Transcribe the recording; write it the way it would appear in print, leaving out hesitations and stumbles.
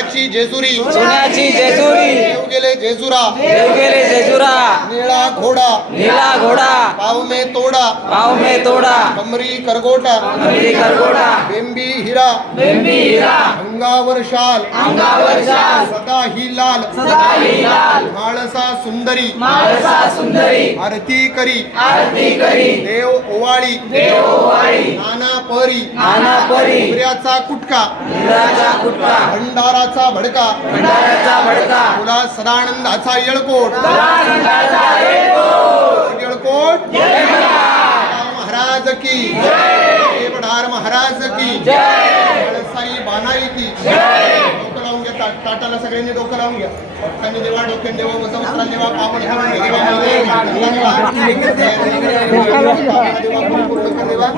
सोन्याची जेजुरी सोन्याची जेजुरी देव गेले जेजुरा देव गेले जेजुरा निळा घोडा नीला घोडा पाव में तोडा पाव में तोडा कमरी करगोटा कमरी करगोडा बेंबी हिरा बेंबी हिरा अंगावर शाल अंगावर शाल सदा ही लाल सदा ही लाल माळसा सुंदरी माळसा सुंदरी आरती करी आरती करी देव ओवाळी देव ओवाळी नाना परी नाना परी उमऱ्याचा कुटका हिराचा कुटका भंडाराचा भडका भंडाराचा भडका तुला सदानंदाचा येळकोट सदानंदाचा येळकोट महाराज की जय बडार महाराज की जय साई बानाई की जय डोकं लावून घ्या ताटाला सगळ्यांनी डोकं लावून घ्या डोक्याने देवा डोक्याने देवा वसवस्त्राला देवा पावन देवा